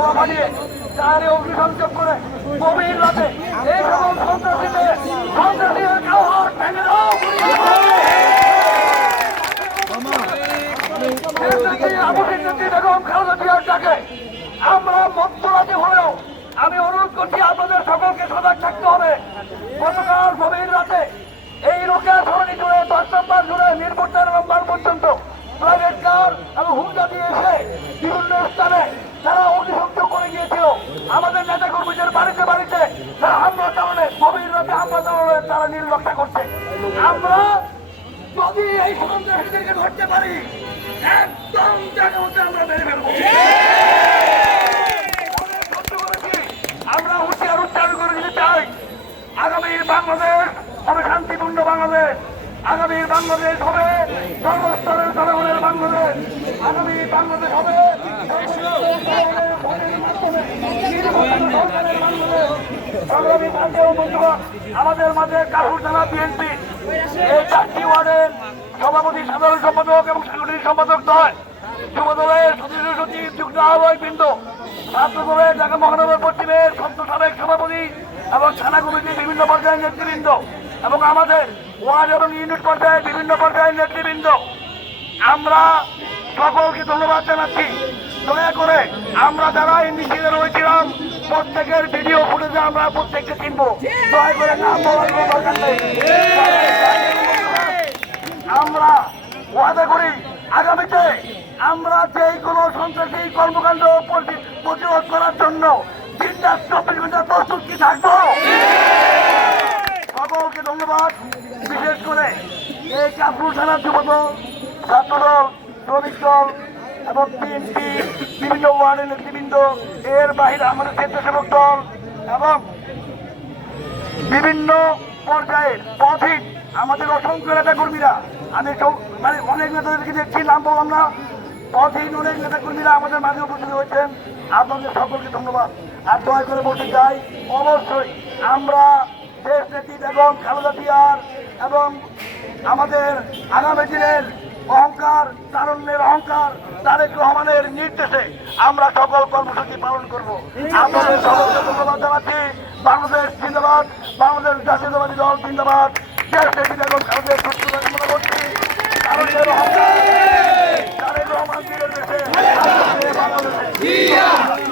বোমা বানিয়ে তারে অগ্নিসংযোগ করে গভীর রাতে এই সকল সন্ত্রাসীদের কাউহাট ভেঙে দাও। বেগম খালেদা জিয়ার ডাকে আমরা মধ্যরাতে হলেও আমি অনুরোধ করছি আপনাদের সকলকে সজাগ থাকতে হবে। গতকাল গভীর রাতে এই রোকেয়া সরণি জুড়ে 10 নম্বর জুড়ে মিরপুর 4 নম্বর পর্যন্ত প্রাইভেট কার এবং হুন্ডা দিয়ে এসে বিভিন্ন স্থানে তারা অগ্নিসংযোগ করে গিয়েছিল। আমাদের নেতা কর্মীদের বাড়িতে বাড়িতে তারা হামলা চালানো, গভীর রাতে হামলা চালানো তারা নির্লক্ষা করছে। আমরা যদি এই সন্ত্রাসীদেরকে ধরতে পারি একদম জায়গা মতো আমরা মেরে ফেলবো। আমরা হুঁশিয়ার উচ্চারণ করে দিতে চাই, আগামীর বাংলাদেশ হবে শান্তিপূর্ণ বাংলাদেশ, আগামীর বাংলাদেশ হবে সর্বস্তরের জনগণের বাংলাদেশ, আগামীর বাংলাদেশ হবে আমাদের মাঝে কাহুর থানা বিএনপি এই 4টি ওয়ার্ডের সভাপতি, সাধারণ সম্পাদক এবং সাংগঠনিক সম্পাদক দল, যুব দলের সদস্য সচিব, যুগ্ম আহ্বায়ক বৃন্দ, ছাত্র দলের ঢাকা মহানগর পশ্চিমের সাবেক সভাপতি এবং থানা কমিটির বিভিন্ন পর্যায়ের নেতৃবৃন্দ এবং আমাদের ওয়ার্ড এবং ইউনিট পর্যায়ে বিভিন্ন পর্যায়ের নেতৃবৃন্দ, আমরা সকলকে ধন্যবাদ জানাচ্ছি। দয়া করে আমরা যারা এই মিছিলে রয়েছিলাম প্রত্যেকের ভিডিও ফুটেজে আমরা প্রত্যেককে চিনবো। দয়া করে নাম বলার কোনো দরকার নেই। আমরা ওয়াদা করি আগামীতে আমরা যে কোনো সন্ত্রাসী কর্মকাণ্ড প্রতিরোধ করার জন্য 3-24 ঘন্টা প্রস্তুত কি থাকবো। সকলকে ধন্যবাদ। বিশেষ করে এই কাপুর থানার যুবদল, ছাত্রদল, শ্রমিক দল এবং বিএনপি বিভিন্ন ওয়ার্ডের নেতৃবৃন্দ, এর বাইরে আমাদের স্বেচ্ছাসেবক দল এবং বিভিন্ন পর্যায়ের পথিক আমাদের অসংখ্য নেতা কর্মীরা, আমি মানে অনেক নেতাদেরকে দেখছি, নাম বললাম না, পথহীন অনেক নেতা কর্মীরা আমাদের মাঝে উপস্থিত হয়েছেন। আপনাদের সকলকে ধন্যবাদ। আর দয়া করে বলতে চাই, অবশ্যই আমরা দেশ নেত্রী বেগম খালেদা জিয়ার এবং আমাদের আগামী দিনের অহংকার, তারুণ্যের অহংকার তারেক রহমানের নির্দেশে আমরা সকল কর্মসূচি পালন করব। আপনাদের সকলকে ধন্যবাদ জানাচ্ছি। বাংলাদেশ জিন্দাবাদ, বাংলাদেশ জাতীয়তাবাদী দল জিন্দাবাদ। দেশ নেত্রী বেগম খালেদা সুস্থতা কামনা করছি। তারুণ্যের অহংকার তারেক রহমান নির্দেশে বাংলাদেশে